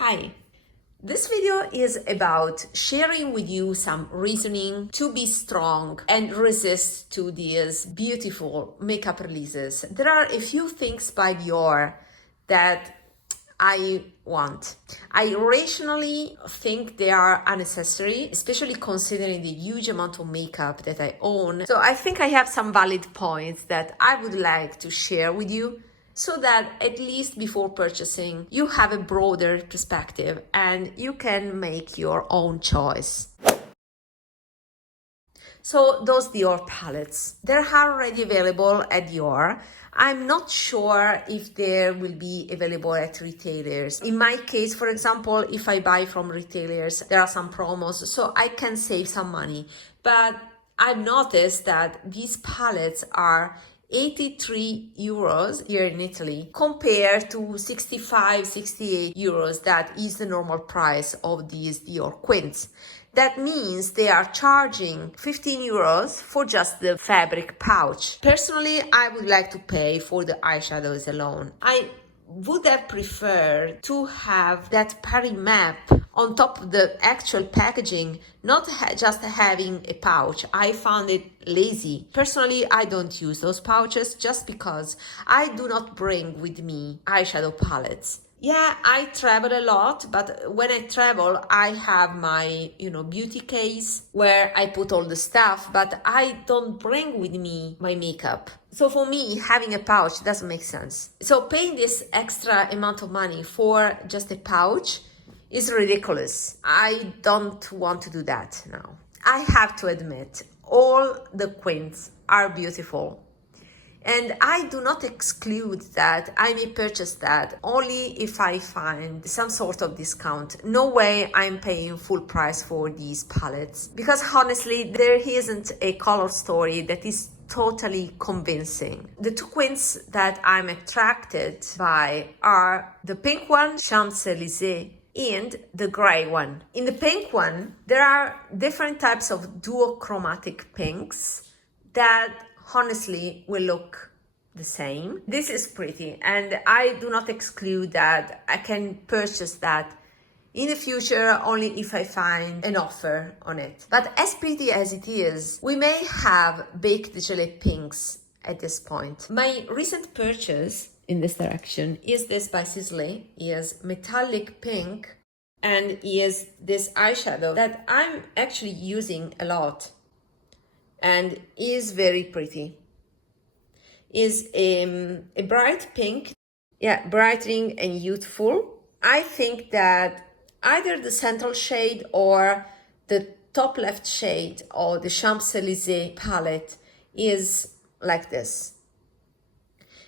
Hi, this video is about sharing with you some reasoning to be strong and resist to these beautiful makeup releases. There are a few things by DIOR that I want. I rationally think they are unnecessary, especially considering the huge amount of makeup that I own. So I think I have some valid points that I would like to share with you, so that at least before purchasing, you have a broader perspective and you can make your own choice. So those DIOR palettes, they're already available at DIOR. I'm not sure if they will be available at retailers. In my case, for example, if I buy from retailers, there are some promos, so I can save some money. But I've noticed that these palettes are 83 euros here in Italy compared to 65, 68 euros that is the normal price of these DIOR quints. That means they are charging 15 euros for just the fabric pouch. Personally, I would like to pay for the eyeshadows alone. I would have preferred to have that Paris map on top of the actual packaging, not just having a pouch. I found it lazy. Personally, I don't use those pouches just because I do not bring with me eyeshadow palettes. Yeah, I travel a lot, but when I travel, I have my, beauty case where I put all the stuff, but I don't bring with me my makeup. So for me, having a pouch doesn't make sense. So paying this extra amount of money for just a pouch is ridiculous. I don't want to do that now. I have to admit, all the quints are beautiful. And I do not exclude that I may purchase that only if I find some sort of discount. No way I'm paying full price for these palettes, because honestly, there isn't a color story that is totally convincing. The two quints that I'm attracted by are the pink one, Champs-Élysées, and the gray one. In the pink one, there are different types of duochromatic pinks that honestly will look the same. This is pretty, and I do not exclude that I can purchase that in the future only if I find an offer on it. But as pretty as it is, we may have baked gelée pinks at this point. My recent purchase in this direction is this by Sisley. Is metallic pink, and is this eyeshadow that I'm actually using a lot and is very pretty. Is a bright pink, brightening and youthful. I think that either the central shade or the top left shade of the Champs-Élysées palette is like this.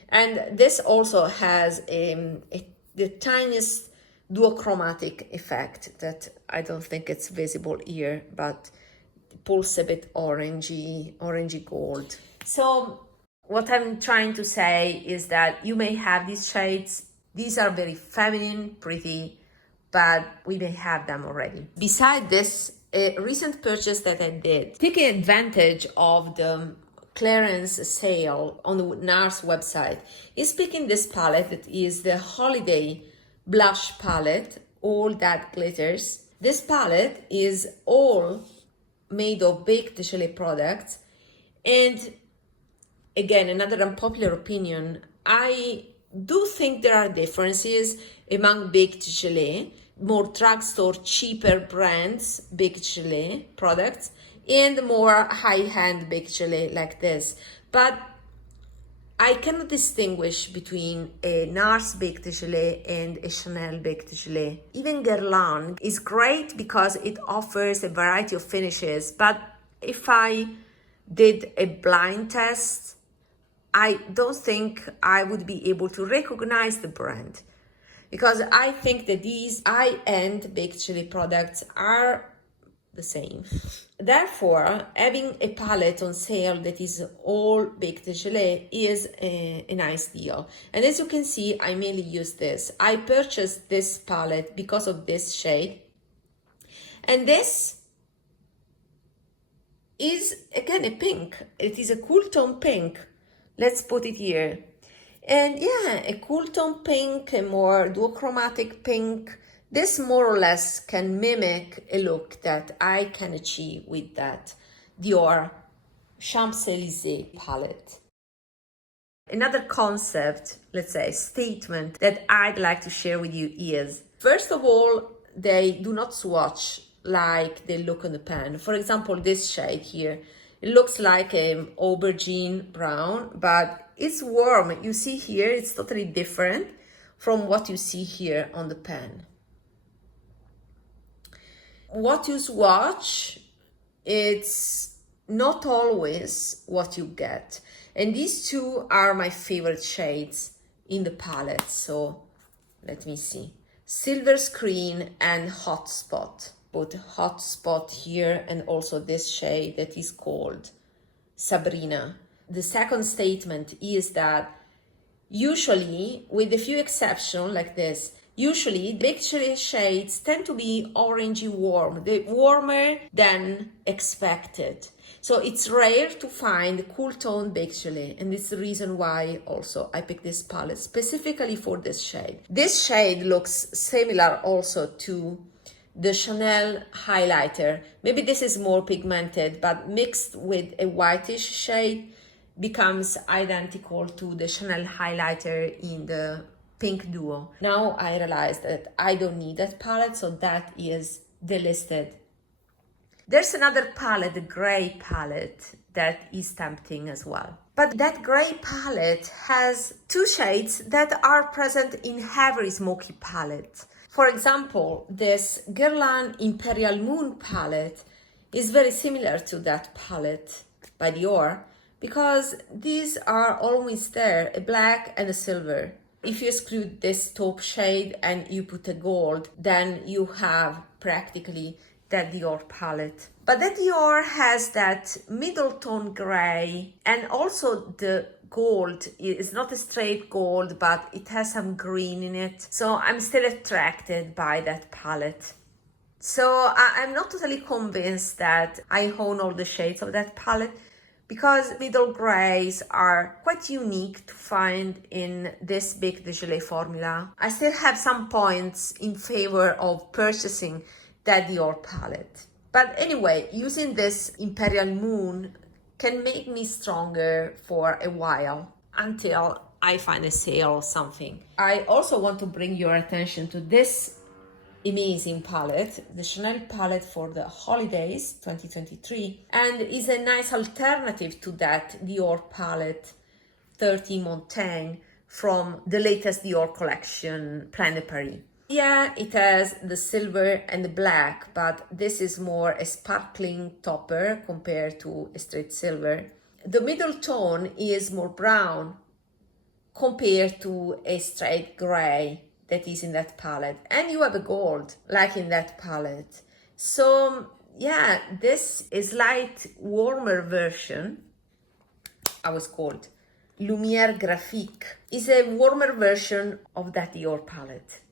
And this also has the tiniest duochromatic effect that I don't think it's visible here, but pulls a bit orangey gold. So what I'm trying to say is that you may have these shades. These are very feminine, pretty, but we may have them already. Beside this, a recent purchase that I did, taking advantage of the clearance sale on the NARS website, is picking this palette that is the Holiday Blush palette, All That Glitters. This palette is all made of baked gelée products, and again, another unpopular opinion, I do think there are differences among baked gelée, more drugstore, cheaper brands baked gelée products, and more high-end baked gelée like this. But I cannot distinguish between a NARS baked gelée and a Chanel baked gelée. Even Guerlain is great because it offers a variety of finishes, but if I did a blind test, I don't think I would be able to recognize the brand, because I think that these high-end baked gelée products are the same. Therefore, having a palette on sale that is all baked gelée is a nice deal. And as you can see, I mainly use this. I purchased this palette because of this shade. And this is, again, a pink. It is a cool tone pink. Let's put it here. And yeah, a cool tone pink, a more duochromatic pink This more or less can mimic a look that I can achieve with that DIOR Champs-Élysées palette. Another concept, let's say, statement that I'd like to share with you is, first of all, they do not swatch like they look on the pen. For example, this shade here, it looks like an aubergine brown, but it's warm. You see here, it's totally different from what you see here on the pen. What you swatch, it's not always what you get. And these two are my favorite shades in the palette. So let me see. Silver Screen and Hot Spot. Both Hot Spot here and also this shade that is called Sabrina. The second statement is that usually, with a few exceptions like this, usually baked shades tend to be orangey warm. They're warmer than expected. So it's rare to find cool tone baked gelée, and it's the reason why also I picked this palette specifically for this shade. This shade looks similar also to the Chanel highlighter. Maybe this is more pigmented, but mixed with a whitish shade becomes identical to the Chanel highlighter in the Pink Duo. Now I realized that I don't need that palette, so that is delisted. There's another palette, the gray palette, that is tempting as well. But that gray palette has two shades that are present in every smoky palette. For example, this Guerlain Imperial Moon palette is very similar to that palette by DIOR because these are always there, a black and a silver. If you exclude this taupe shade and you put a gold, then you have practically that DIOR palette. But that DIOR has that middle tone gray, and also the gold is not a straight gold, but it has some green in it. So I'm still attracted by that palette. So I'm not totally convinced that I own all the shades of that palette, because middle grays are quite unique to find in this Baked Gelée formula. I still have some points in favor of purchasing that DIOR palette. But anyway, using this Imperial Moon can make me stronger for a while until I find a sale or something. I also want to bring your attention to this amazing palette, the Chanel palette for the holidays 2023, and is a nice alternative to that DIOR palette 30 Montaigne from the latest DIOR collection, Plein de Paris. Yeah, it has the silver and the black, but this is more a sparkling topper compared to a straight silver. The middle tone is more brown compared to a straight gray that is in that palette. And you have a gold, like in that palette. So yeah, this is light, warmer version, I was called Lumière Graphique, is a warmer version of that DIOR palette.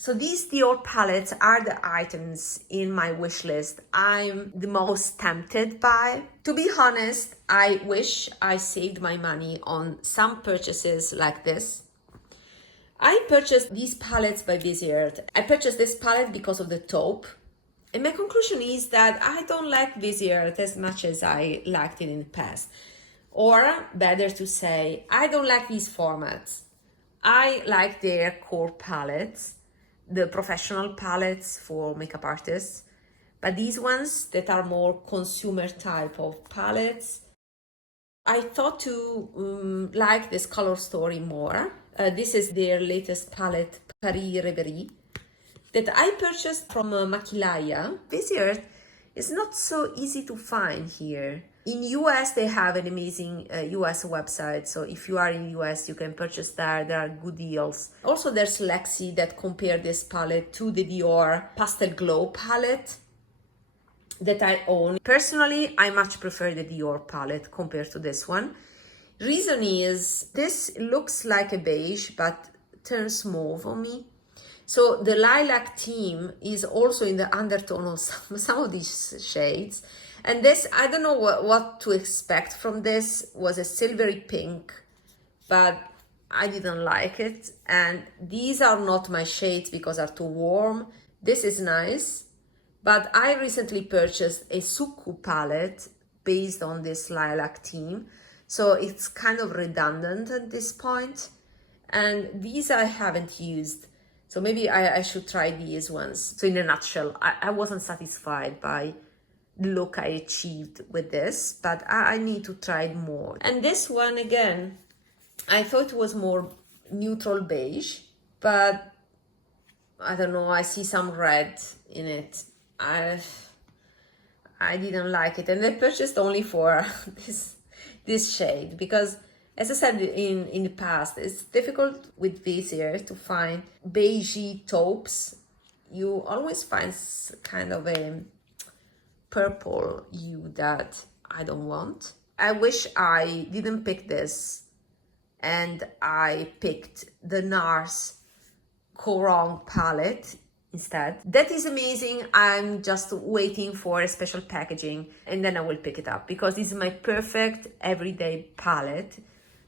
So these DIOR palettes are the items in my wish list I'm the most tempted by. To be honest, I wish I saved my money on some purchases like this. I purchased these palettes by Busy Earth. I purchased this palette because of the taupe. And my conclusion is that I don't like Busy Earth as much as I liked it in the past. Or better to say, I don't like these formats. I like their core palettes, the professional palettes for makeup artists, but these ones that are more consumer type of palettes, I thought to like this color story more. This is their latest palette, Paris Rêverie, that I purchased from Maquilaya. Busy Earth is not so easy to find here. In US, they have an amazing US website. So if you are in US, you can purchase there. There are good deals. Also, there's Lexi that compared this palette to the DIOR Pastel Glow palette that I own. Personally, I much prefer the DIOR palette compared to this one. Reason is, this looks like a beige, but turns mauve on me. So the lilac theme is also in the undertone of some of these shades. And this, I don't know what to expect from this. Was a silvery pink, but I didn't like it. And these are not my shades because are too warm. This is nice, but I recently purchased a Suku palette based on this lilac theme. So it's kind of redundant at this point. And these I haven't used. So maybe I should try these ones. So in a nutshell, I wasn't satisfied by the look I achieved with this, but I need to try it more. And this one again, I thought it was more neutral beige, but I don't know, I see some red in it. I didn't like it, and I purchased only for this shade because, as I said in the past, it's difficult with this here to find beigey taupes. You always find kind of a purple hue that I don't want. I wish I didn't pick this and I picked the NARS Korong palette instead. That is amazing. I'm just waiting for a special packaging and then I will pick it up because this is my perfect everyday palette.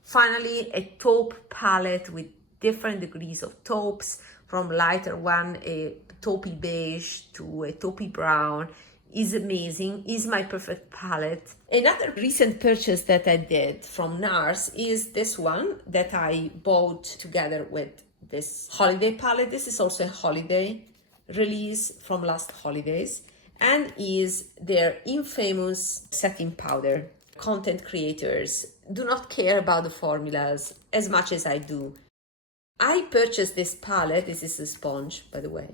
Finally, a taupe palette with different degrees of taupes, from lighter one, a taupey beige to a taupey brown, is amazing, is my perfect palette. Another recent purchase that I did from NARS is this one that I bought together with this holiday palette. This is also a holiday release from last holidays and is their infamous setting powder. Content creators do not care about the formulas as much as I do. I purchased this palette. This is a sponge, by the way.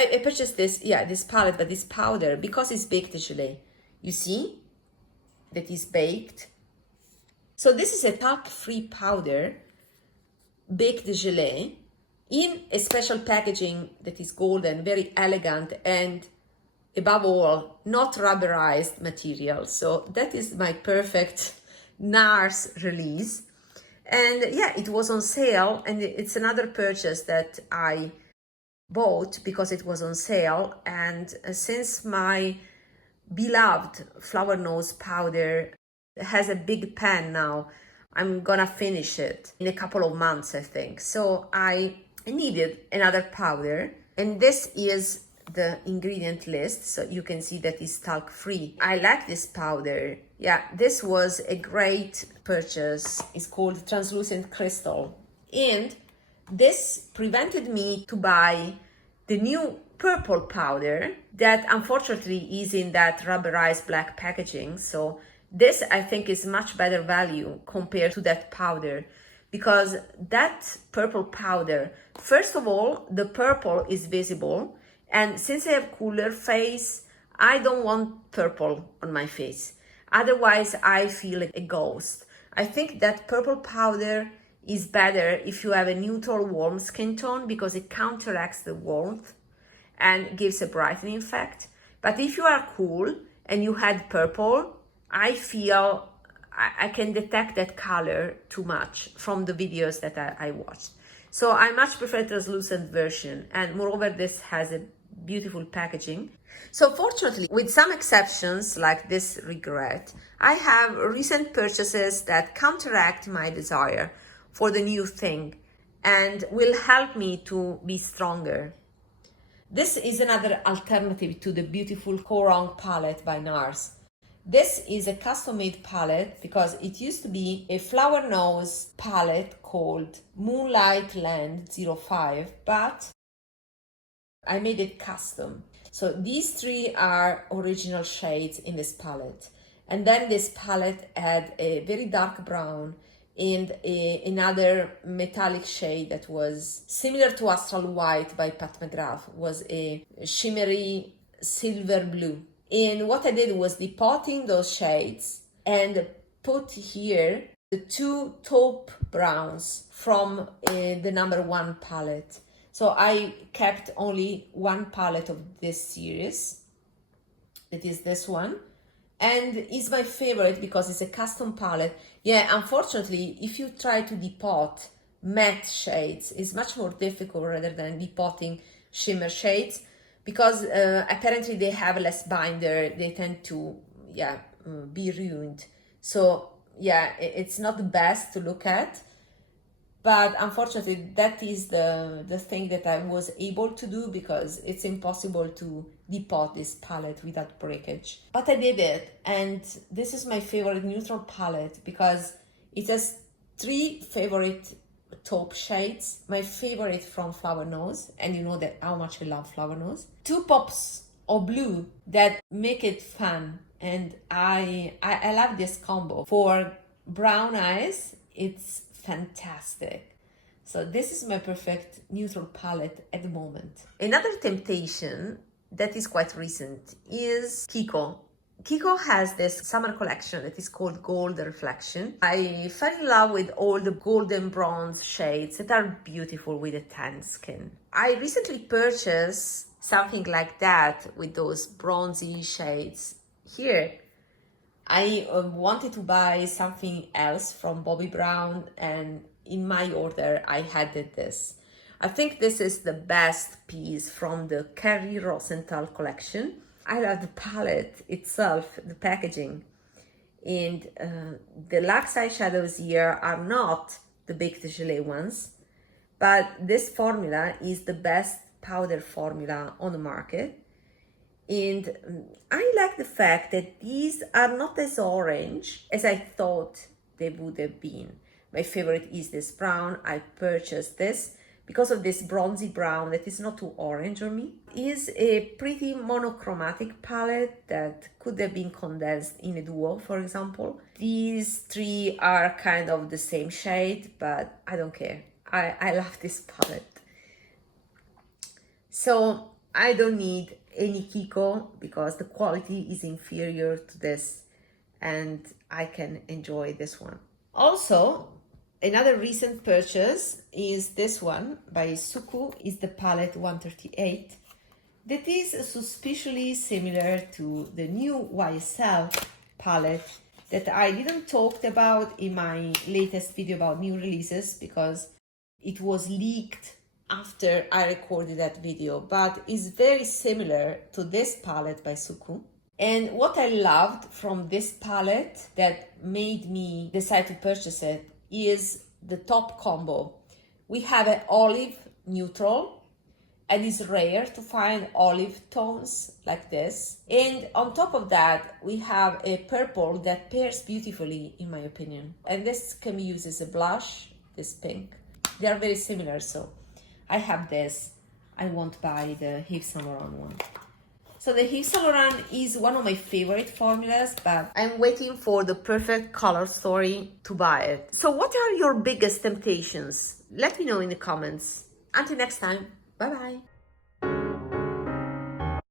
I purchased this palette, but this powder, because it's baked gelée. You see that is baked. So this is a talc-free powder, baked gelée, in a special packaging that is golden, very elegant, and above all, not rubberized material. So that is my perfect NARS release. And yeah, it was on sale, and it's another purchase that I bought because it was on sale. And since my beloved flower nose powder has a big pan now, I'm gonna finish it in a couple of months, I think. So I needed another powder, and this is the ingredient list, so you can see that it's talc free. I like this powder. Yeah, this was a great purchase. It's called translucent crystal, and this prevented me to buy the new purple powder that unfortunately is in that rubberized black packaging. So this, I think, is much better value compared to that powder, because that purple powder, first of all, the purple is visible, and since I have cooler face, I don't want purple on my face. Otherwise, I feel like a ghost. I think that purple powder is better if you have a neutral warm skin tone because it counteracts the warmth and gives a brightening effect. But if you are cool and you had purple, I feel I can detect that color too much from the videos that I watched. So I much prefer translucent version, and moreover, this has a beautiful packaging. So fortunately, with some exceptions like this regret, I have recent purchases that counteract my desire for the new thing and will help me to be stronger. This is another alternative to the beautiful Korong palette by NARS. This is a custom-made palette because it used to be a flower nose palette called Moonlight Land 05, but I made it custom. So these three are original shades in this palette. And then this palette had a very dark brown and another metallic shade that was similar to Astral White by Pat McGrath, was a shimmery silver blue. And what I did was depotting those shades and put here the two taupe browns from the number 1 palette. So I kept only one palette of this series. It is this one. And it's my favorite because it's a custom palette. Yeah, unfortunately, if you try to depot matte shades, it's much more difficult rather than depotting shimmer shades, because apparently they have less binder. They tend to, be ruined. So yeah, it's not the best to look at. But unfortunately, that is the thing that I was able to do, because it's impossible to depot this palette without breakage. But I did it, and this is my favorite neutral palette because it has 3 favorite taupe shades. My favorite from Flower Nose, and you know that how much I love Flower Nose. 2 pops of blue that make it fun, and I love this combo. For brown eyes, it's fantastic. So this is my perfect neutral palette at the moment. Another temptation that is quite recent is Kiko. Kiko has this summer collection that is called Gold Reflection. I fell in love with all the golden bronze shades that are beautiful with a tan skin. I recently purchased something like that with those bronzy shades here. I wanted to buy something else from Bobbi Brown, and in my order I added this. I think this is the best piece from the Kerry Rosenthal collection. I love the palette itself, the packaging, and the Luxe eyeshadows here are not the Big Déjeuner ones, but this formula is the best powder formula on the market. And I like the fact that these are not as orange as I thought they would have been. My favorite is this brown. I purchased this because of this bronzy brown that is not too orange on me. It is a pretty monochromatic palette that could have been condensed in a duo, for example. These 3 are kind of the same shade, but I don't care. I love this palette. So I don't need any Kiko because the quality is inferior to this, and I can enjoy this one. Also, another recent purchase is this one by Suku, is the palette 138. That is suspiciously similar to the new YSL palette that I didn't talk about in my latest video about new releases because it was leaked after I recorded that video, but is very similar to this palette by Suku. And what I loved from this palette that made me decide to purchase it is the top combo. We have an olive neutral, and it's rare to find olive tones like this. And on top of that, we have a purple that pairs beautifully, in my opinion. And this can be used as a blush, this pink. They are very similar, so I have this. I won't buy the Yves Saint Laurent one. So the Yves Saint Laurent is one of my favorite formulas, but I'm waiting for the perfect color story to buy it. So what are your biggest temptations? Let me know in the comments. Until next time, bye bye.